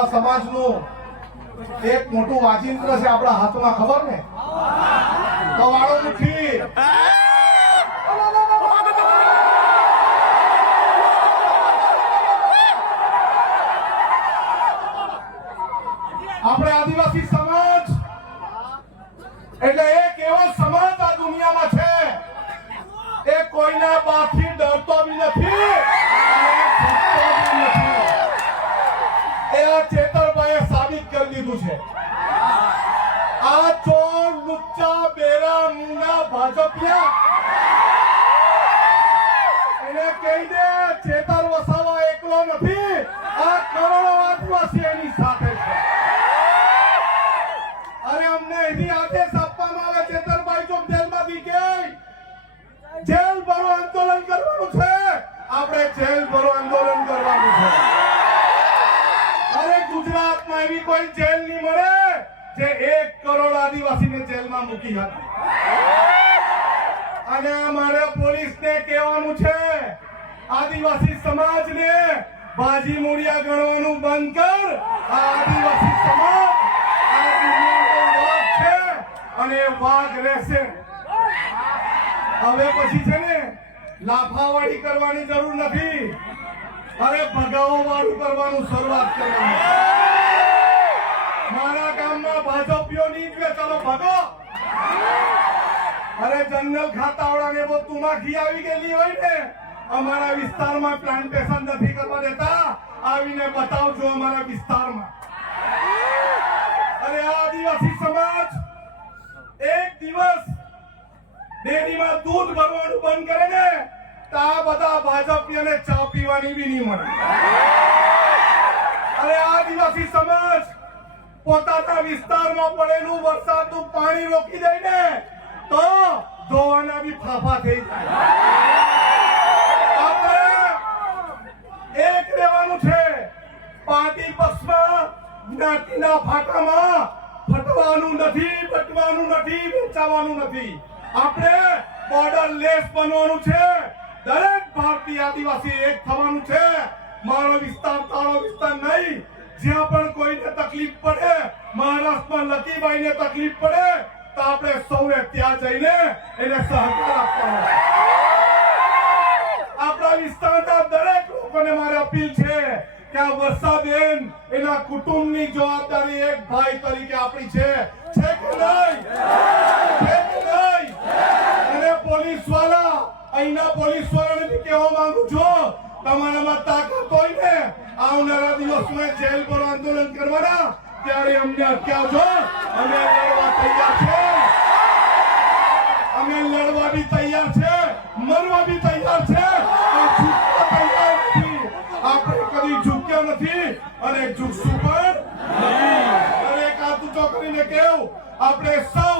આપણા સમાજનું એક મોટું વાચિંત્ર છે આપણા હાથમાં, ખબર ને? કવાળો મુઠ્ઠી. આપણે આદિવાસી સમાજ એટલે એક એવો સમાજ આ દુનિયામાં છે એ કોઈના બાપથી ડરતો બી નથી, એ આ ચેતરભાઈએ સાબિત કરી દીધું છે. આ ચોર લુચ્ચા બેરા મૂંગા ભાજપિયા એને કહી દે ચેતર વસાવા એકલો નથી, આ કરોડો આદિવાસી એની સાથે છે. અરે અમને એની આદેશ આપવામાં આવે ચેતરભાઈ જો જેલમાંથી કે જેલ ભરો આંદોલન કરવાનું છે, આપણે જેલ ભરો આંદોલન કરવાનું છે. અરે ગુજરાતમાં એવી કોઈ જેલ નહીં મળે જે 1 કરોડ આદિવાસીને જેલમાં મૂકી હતી. અને અમારે પોલીસને કહેવાનું છે આદિવાસી સમાજને બાજી મૂડિયા ગણવાનું બંધ કર. આ આદિવાસી સમાજ આ દુનિયાનો વાઘ છે અને વાઘ રહેશે. હવે પછી છે ને લાફાવાળી કરવાની જરૂર નથી, અરે ભગાવો વાળું કરવાનું શરૂઆત કરવાની. મારા ગામમાં ભાજપીઓ નહીં કે ચાલો ભગો. અરે જંગલ ખાતાવાળાને બહુ તુમાખી આવી ગયેલી હોય ને, અમારા વિસ્તારમાં પ્લાન્ટેશન નથી કરવા દેતા, આવીને બતાવજો અમારા વિસ્તારમાં. અરે આદિવાસી સમાજ એક દિવસ ડેરીમાં દૂધ ભરવાનું બંધ કરે ને તો આ બધા ભાજપીઓને ચા પીવાની બી નહીં મળે. અરે આદિવાસી સમાજ પોતાના વિસ્તારમાં પડેલું વરસાદનું પાણી રોકી દે ને તો ધોવાના બી ફાફા થઈ જાય. આપણે એક રહેવાનું છે, પાર્ટી પક્ષમાં જ્ઞાતિના ફાટામાં ફટવાનું નથી, બટવાનું નથી, વેચાવાનું નથી. આપણે બોર્ડર લેસ બનવાનું છે. દરેક ભારતીય આદિવાસી એક થવાનું છે. મારો વિસ્તાર તારો વિસ્તાર નહીં. જ્યાં પણ કોઈને તકલીફ પડે, મહારાષ્ટ્રમાં લકીભાઈને તકલીફ પડે તો આપણે સૌએ ત્યાં જઈને એને સહકાર આપવાનો. આપણા વિસ્તારના દરેક લોકોને મારી અપીલ છે કે આ વર્ષાબેન એના કુટુંબની જવાબદારી એક ભાઈ તરીકે આપણી છે કે નહીં? અને પોલીસ વાળા, અહીંના પોલીસ વાળાને બી કહેવા માંગુ છું, તમારામાં તાકાત હોય ને આવનારા દિવસમાં જેલ પર આંદોલન કરવાના, ત્યારે અમને અટકાવજો. અમે લડવા તૈયાર છે, અમે લડવા બી તૈયાર છે, મરવા બી તૈયાર છે. આ ઝૂકવા તૈયાર નથી, આપણે કદી ઝૂક્યા નથી અને ઝૂકશું પણ નથી. દરેક હાથ ઊંચો કરીને કહેવું, આપણે સૌ